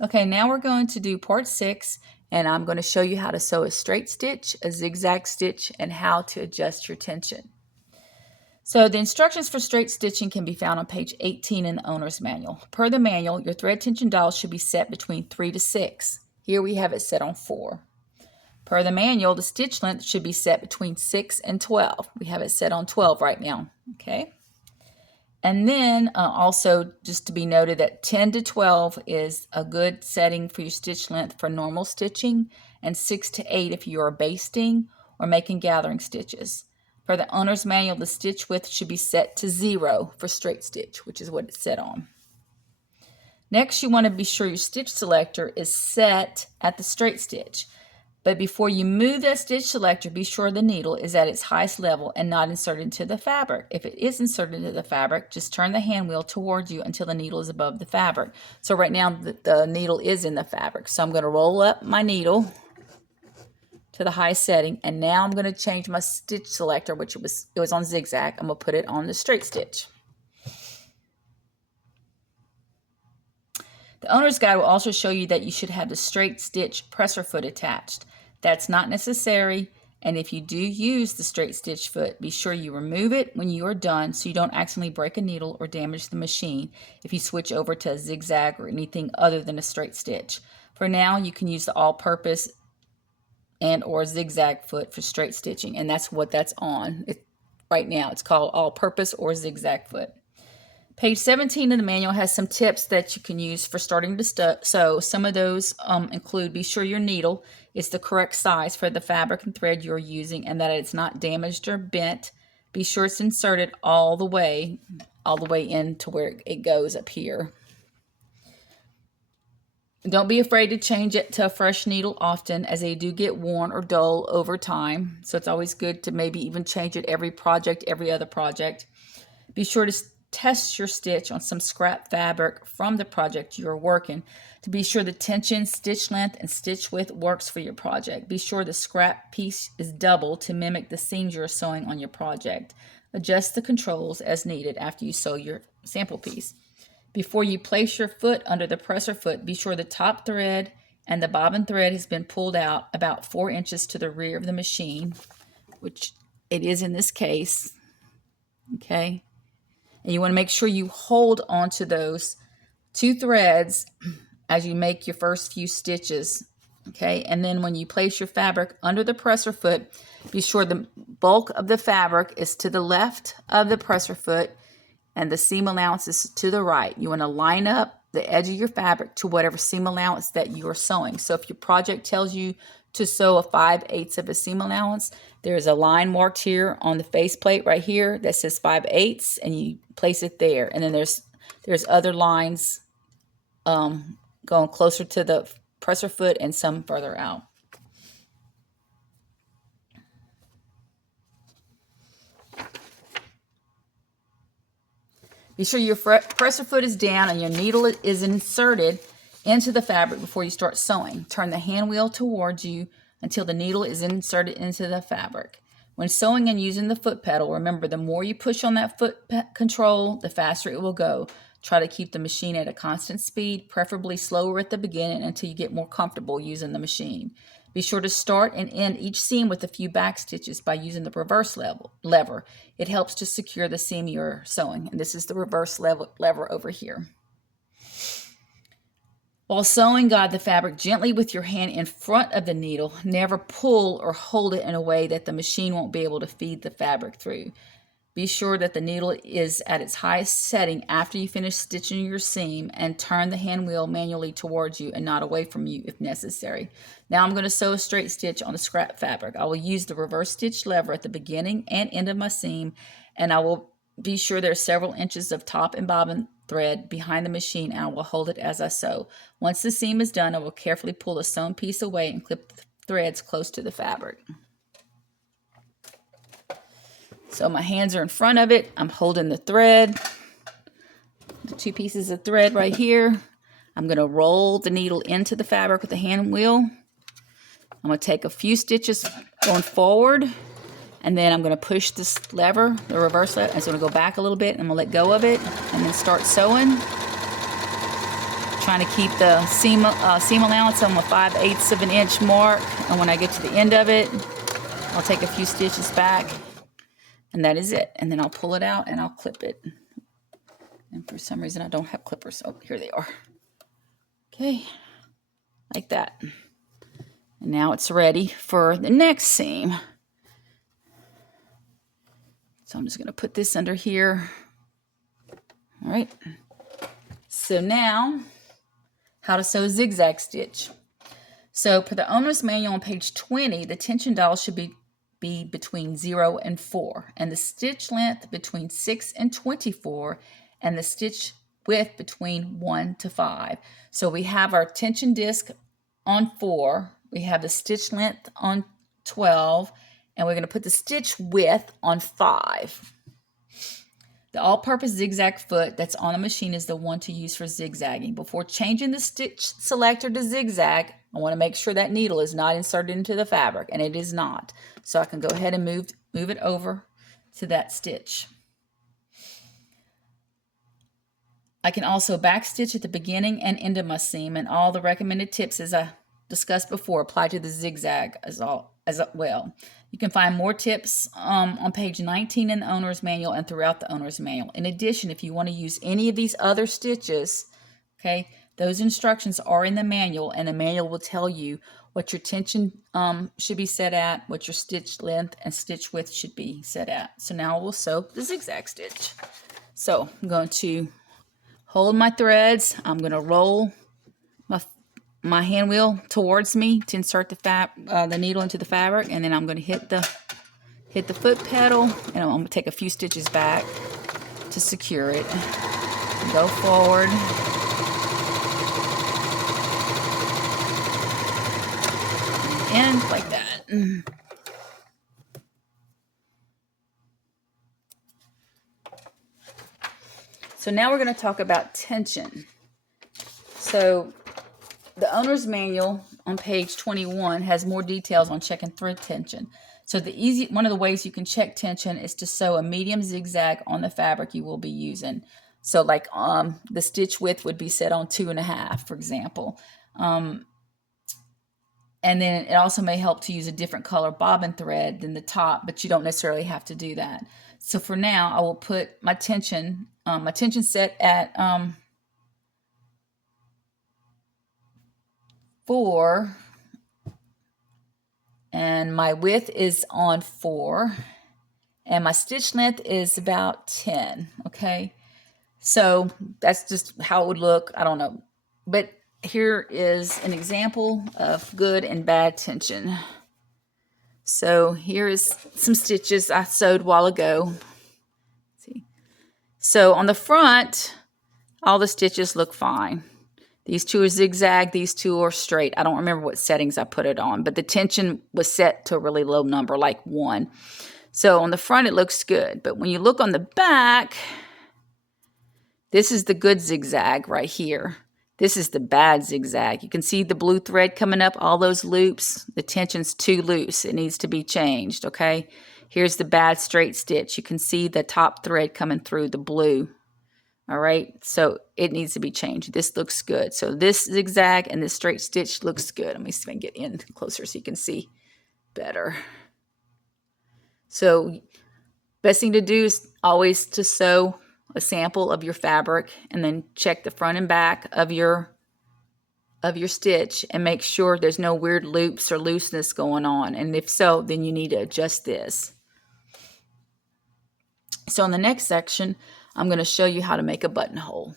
Okay, now we're going to do part 6, and I'm going to show you how to sew a straight stitch, a zigzag stitch, and how to adjust your tension. So the instructions for straight stitching can be found on page 18 in the owner's manual. Per the manual, your thread tension dial should be set between 3 to 6. Here we have it set on 4. Per the manual, the stitch length should be set between 6 and 12. We have it set on 12 right now, okay? And then also just to be noted that 10 to 12 is a good setting for your stitch length for normal stitching, and 6 to 8 if you are basting or making gathering stitches. For the owner's manual, the stitch width should be set to 0 for straight stitch, which is what it's set on. Next, you want to be sure your stitch selector is set at the straight stitch. But before you move that stitch selector, be sure the needle is at its highest level and not inserted into the fabric. If it is inserted into the fabric, just turn the hand wheel towards you until the needle is above the fabric. So right now the needle is in the fabric. So I'm going to roll up my needle to the highest setting, and now I'm going to change my stitch selector, which it was on zigzag. I'm going to put it on the straight stitch. The owner's guide will also show you that you should have the straight stitch presser foot attached. That's not necessary, and if you do use the straight stitch foot, be sure you remove it when you are done so you don't accidentally break a needle or damage the machine if you switch over to a zigzag or anything other than a straight stitch. For now, you can use the all-purpose and or zigzag foot for straight stitching, and that's what that's on. Right now, it's called all-purpose or zigzag foot. Page 17 of the manual has some tips that you can use for starting to sew. Some of those include: be sure your needle is the correct size for the fabric and thread you're using and that it's not damaged or bent. Be sure it's inserted all the way in to where it goes up here. Don't be afraid to change it to a fresh needle often, as they do get worn or dull over time. So it's always good to maybe even change it every other project. Be sure to test your stitch on some scrap fabric from the project you're working to be sure the tension, stitch length, and stitch width works for your project. Be sure the scrap piece is double to mimic the seams you're sewing on your project. Adjust the controls as needed after you sew your sample piece. Before you place your foot under the presser foot, be sure the top thread and the bobbin thread has been pulled out about 4 inches to the rear of the machine, which it is in this case, okay? And you want to make sure you hold onto those 2 threads as you make your first few stitches, okay? And then when you place your fabric under the presser foot, be sure the bulk of the fabric is to the left of the presser foot and the seam allowance is to the right. You want to line up the edge of your fabric to whatever seam allowance that you are sewing. So if your project tells you to sew a 5/8 of a seam allowance, there's a line marked here on the faceplate right here that says 5/8, and you place it there. And then there's other lines going closer to the presser foot and some further out. Be sure your presser foot is down and your needle is inserted into the fabric before you start sewing. Turn the hand wheel towards you until the needle is inserted into the fabric. When sewing and using the foot pedal, remember the more you push on that foot control, the faster it will go. Try to keep the machine at a constant speed, preferably slower at the beginning until you get more comfortable using the machine. Be sure to start and end each seam with a few back stitches by using the reverse lever. It helps to secure the seam you're sewing, and this is the reverse lever over here. While sewing, guide the fabric gently with your hand in front of the needle. Never pull or hold it in a way that the machine won't be able to feed the fabric through. Be sure that the needle is at its highest setting after you finish stitching your seam, and turn the hand wheel manually towards you and not away from you if necessary. Now I'm going to sew a straight stitch on the scrap fabric. I will use the reverse stitch lever at the beginning and end of my seam, and I will be sure there are several inches of top and bobbin thread behind the machine, and I will hold it as I sew. Once the seam is done, I will carefully pull the sewn piece away and clip the threads close to the fabric. So my hands are in front of it. I'm holding the thread, the 2 pieces of thread right here. I'm going to roll the needle into the fabric with the hand wheel. I'm going to take a few stitches going forward, and then I'm going to push this lever, the reverse lever. It's going to go back a little bit, and I'm going to let go of it and then start sewing. trying to keep the seam allowance on my 5/8 of an inch mark. And when I get to the end of it, I'll take a few stitches back, and that is it. And then I'll pull it out and I'll clip it. And for some reason I don't have clippers. Oh, here they are. Okay, like that. And now it's ready for the next seam. So I'm just going to put this under here. All right. So now, how to sew a zigzag stitch. So for the owner's manual on page 20, the tension dial should be between 0 and 4, and the stitch length between 6 and 24, and the stitch width between 1 to 5. So we have our tension disc on 4, we have the stitch length on 12, and we're going to put the stitch width on 5. The all-purpose zigzag foot that's on the machine is the one to use for zigzagging. Before changing the stitch selector to zigzag, I want to make sure that needle is not inserted into the fabric, and it is not. So I can go ahead and move it over to that stitch. I can also backstitch at the beginning and end of my seam, and all the recommended tips, as I discussed before, apply to the zigzag as well. You can find more tips on page 19 in the owner's manual and throughout the owner's manual. In addition, if you want to use any of these other stitches, okay, those instructions are in the manual, and the manual will tell you what your tension should be set at, what your stitch length and stitch width should be set at. So now we'll sew the zigzag stitch. So I'm going to hold my threads. I'm going to roll my hand wheel towards me to insert the needle into the fabric, and then I'm going to hit the foot pedal, and I'm going to take a few stitches back to secure it. Go forward. And like that. So now we're going to talk about tension. So the owner's manual on page 21 has more details on checking thread tension. So one of the ways you can check tension is to sew a medium zigzag on the fabric you will be using. So like the stitch width would be set on 2.5, for example. And then it also may help to use a different color bobbin thread than the top, but you don't necessarily have to do that. So for now, I will put my tension set at 4, and my width is on 4, and my stitch length is about 10, okay? So that's just how it would look. I don't know. But here is an example of good and bad tension. So here is some stitches I sewed a while ago. Let's see. So on the front, all the stitches look fine. These two are zigzag, these two are straight. I don't remember what settings I put it on, but the tension was set to a really low number, like 1. So on the front, it looks good. But when you look on the back, this is the good zigzag right here. This is the bad zigzag. You can see the blue thread coming up, all those loops. The tension's too loose. It needs to be changed, okay? Here's the bad straight stitch. You can see the top thread coming through the blue. All right, so it needs to be changed. This looks good. So this zigzag and this straight stitch looks good. Let me see if I can get in closer so you can see better. So best thing to do is always to sew a sample of your fabric and then check the front and back of your stitch and make sure there's no weird loops or looseness going on. And if so, then you need to adjust this. So in the next section, I'm going to show you how to make a buttonhole.